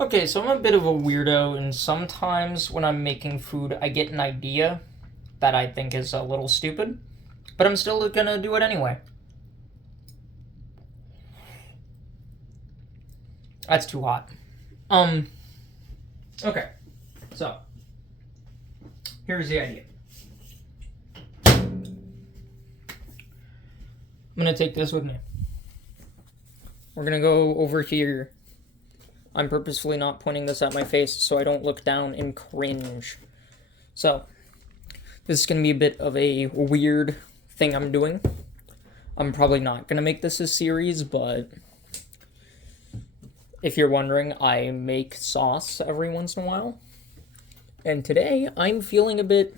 Okay, so I'm a bit of a weirdo, and sometimes when I'm making food, I get an idea that I think is a little stupid, but I'm still gonna do it anyway. That's too hot. Okay, so here's the idea. I'm gonna take this with me. We're gonna go over here. I'm purposefully not pointing this at my face so I don't look down and cringe. So, this is gonna be a bit of a weird thing I'm doing. I'm probably not gonna make this a series, but if you're wondering, I make sauce every once in a while. And today, I'm feeling a bit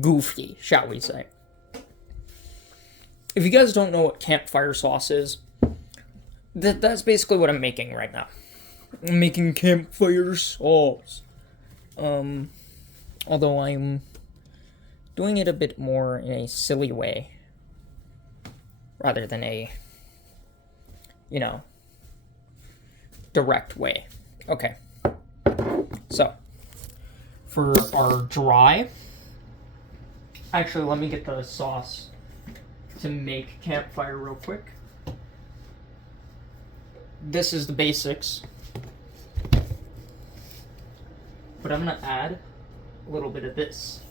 goofy, shall we say. If you guys don't know what campfire sauce is, that's basically what I'm making right now. I'm making campfire sauce. Although I'm doing it a bit more in a silly way, rather than a, direct way. Okay. So, for our dry, actually, let me get the sauce to make campfire real quick. This is the basics. But I'm gonna add a little bit of this.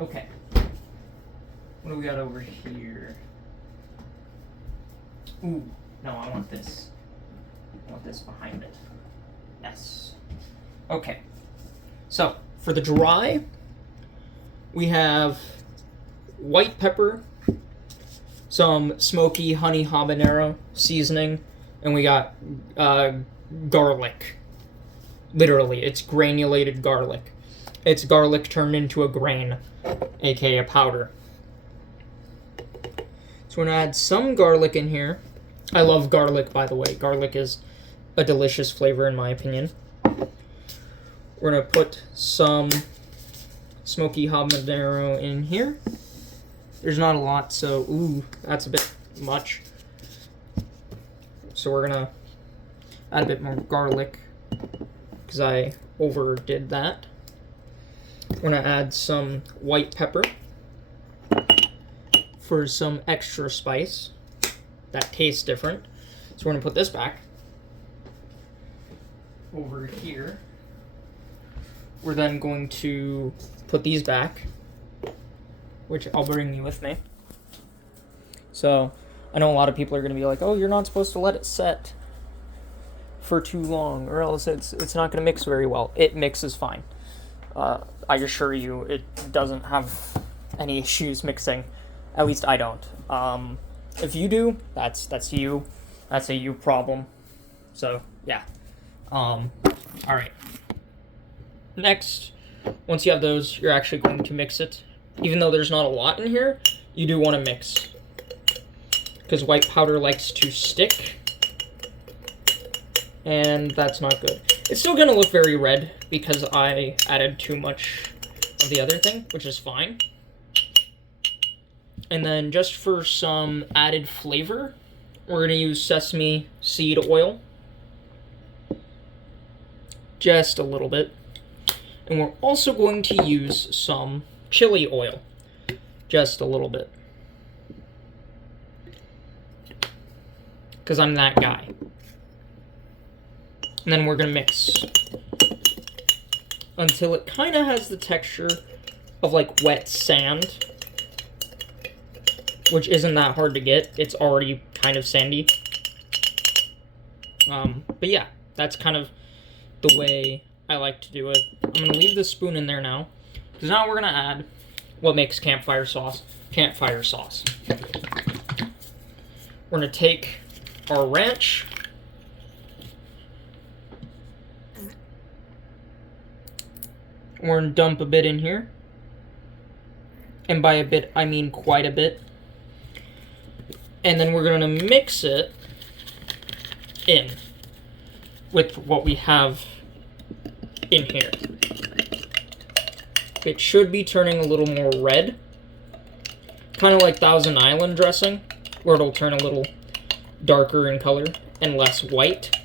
Okay. What do we got over here? Ooh, no, I want this. I want this behind it. Yes. Okay. So, for the dry, we have white pepper, some smoky honey habanero seasoning, and we got garlic. Literally, it's granulated garlic. It's garlic turned into a grain, aka a powder. So we're gonna add some garlic in here. I love garlic, by the way. Garlic is a delicious flavor, in my opinion. We're gonna put some smoky habanero in here. There's not a lot, so ooh, that's a bit much. So we're gonna add a bit more garlic because I overdid that. We're gonna add some white pepper for some extra spice that tastes different. So we're gonna put this back over here. We're then going to put these back, which I'll bring you with me. So, I know a lot of people are going to be like, oh, you're not supposed to let it set for too long, or else it's not going to mix very well. It mixes fine. I assure you, it doesn't have any issues mixing. At least I don't. If you do, that's you. That's a you problem. So, yeah. Alright. Next, once you have those, you're actually going to mix it. Even though there's not a lot in here, you do want to mix. Because white powder likes to stick. And that's not good. It's still going to look very red because I added too much of the other thing, which is fine. And then just for some added flavor, we're going to use sesame seed oil. Just a little bit. And we're also going to use some chili oil. Just a little bit. Because I'm that guy. And then we're going to mix until it kind of has the texture of like wet sand, which isn't that hard to get. It's already kind of sandy. But yeah, that's kind of the way I like to do it. I'm going to leave the spoon in there now, because now we're going to add what makes campfire sauce. Campfire sauce. We're going to take our ranch. We're going to dump a bit in here. And by a bit, I mean quite a bit. And then we're going to mix it in with what we have in here. It should be turning a little more red. Kind of like Thousand Island dressing, where it'll turn a little darker in color and less white.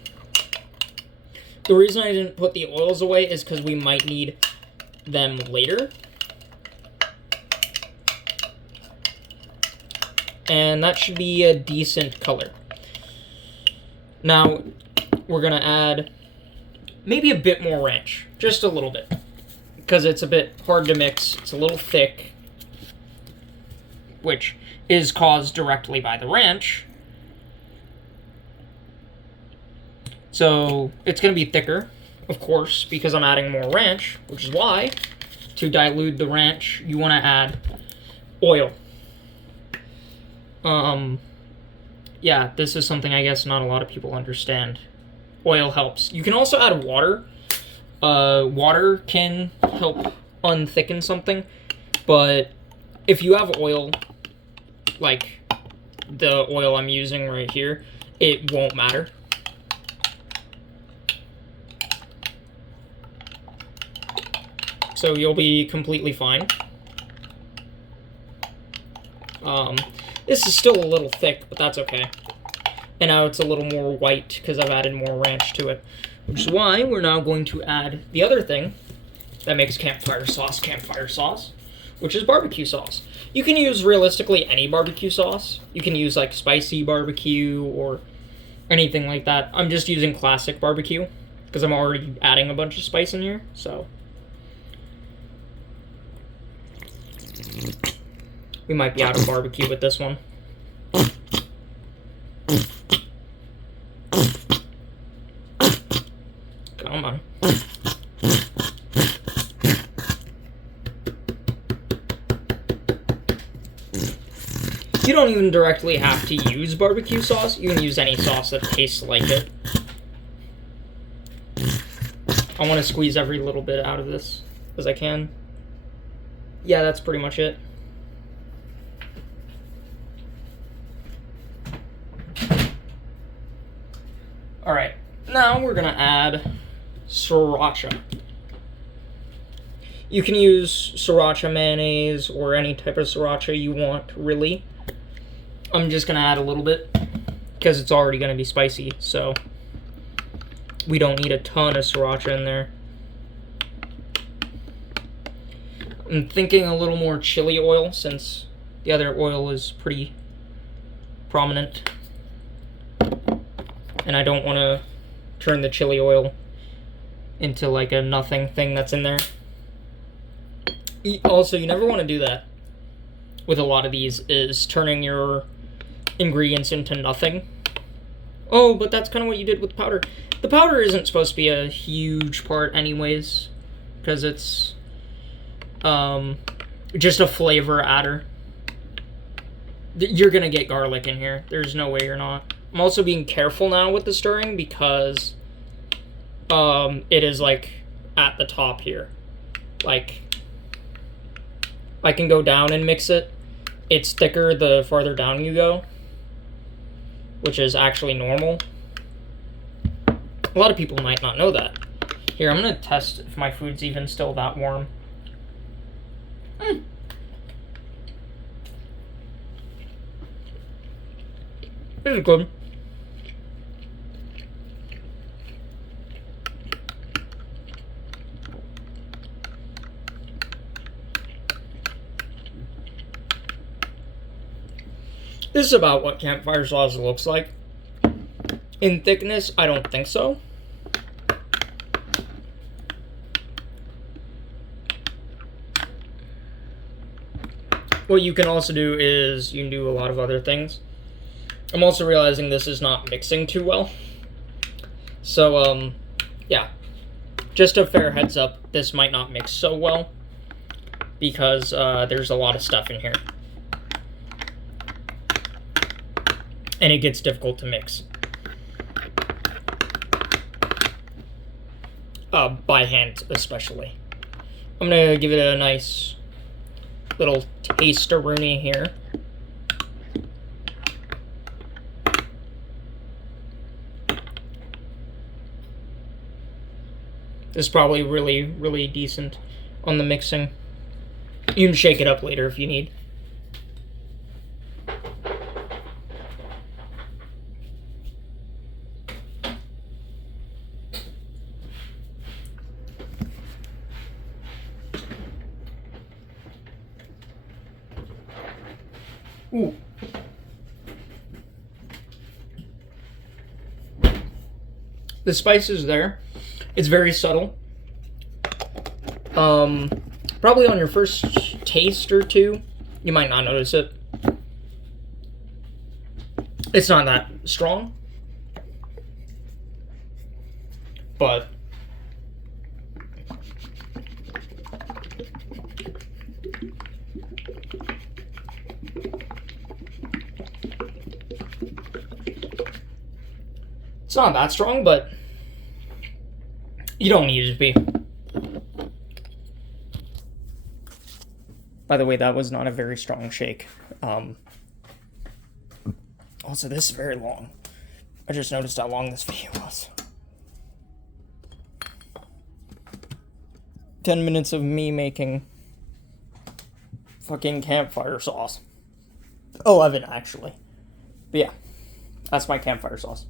The reason I didn't put the oils away is because we might need them later. And that should be a decent color. Now, we're going to add maybe a bit more ranch. Just a little bit. Because it's a bit hard to mix. It's a little thick. Which is caused directly by the ranch. So, it's going to be thicker, of course, because I'm adding more ranch. Which is why, to dilute the ranch, you want to add oil. Yeah, this is something I guess not a lot of people understand. Oil helps. You can also add water. Water can help unthicken something, but if you have oil, like the oil I'm using right here, it won't matter. So you'll be completely fine. This is still a little thick, but that's okay. And now it's a little more white because I've added more ranch to it. Which is why we're now going to add the other thing that makes campfire sauce, which is barbecue sauce. You can use, realistically, any barbecue sauce. You can use, like, spicy barbecue or anything like that. I'm just using classic barbecue because I'm already adding a bunch of spice in here, so. We might be out of barbecue with this one. Come on. You don't even directly have to use barbecue sauce. You can use any sauce that tastes like it. I want to squeeze every little bit out of this as I can. Yeah, that's pretty much it. Alright, now we're going to add sriracha. You can use sriracha mayonnaise or any type of sriracha you want, really. I'm just going to add a little bit because it's already going to be spicy, so we don't need a ton of sriracha in there. I'm thinking a little more chili oil since the other oil is pretty prominent. And I don't want to turn the chili oil into like a nothing thing that's in there. Also, you never want to do that with a lot of these, is turning your ingredients into nothing. Oh, but that's kind of what you did with powder. The powder isn't supposed to be a huge part anyways, because it's just a flavor adder. You're going to get garlic in here. There's no way you're not. I'm also being careful now with the stirring because it is like at the top here. Like, I can go down and mix it. It's thicker the farther down you go, which is actually normal. A lot of people might not know that. Here, I'm going to test if my food's even still that warm. This is good. This is about what campfire sauce looks like. In thickness, I don't think so. What you can also do is you can do a lot of other things. I'm also realizing this is not mixing too well. So, yeah. Just a fair heads up, this might not mix so well because there's a lot of stuff in here. And it gets difficult to mix. By hand, especially. I'm gonna give it a nice little taste-a-rooney here. This is probably really, really decent on the mixing. You can shake it up later if you need. Ooh. The spice is there. It's very subtle. Probably on your first taste or two, you might not notice it. It's not that strong, but it's not that strong, but you don't need it to be. By the way, that was not a very strong shake. Also, this is very long. I just noticed how long this video was. 10 minutes of me making fucking campfire sauce. 11, actually. But yeah, that's my campfire sauce.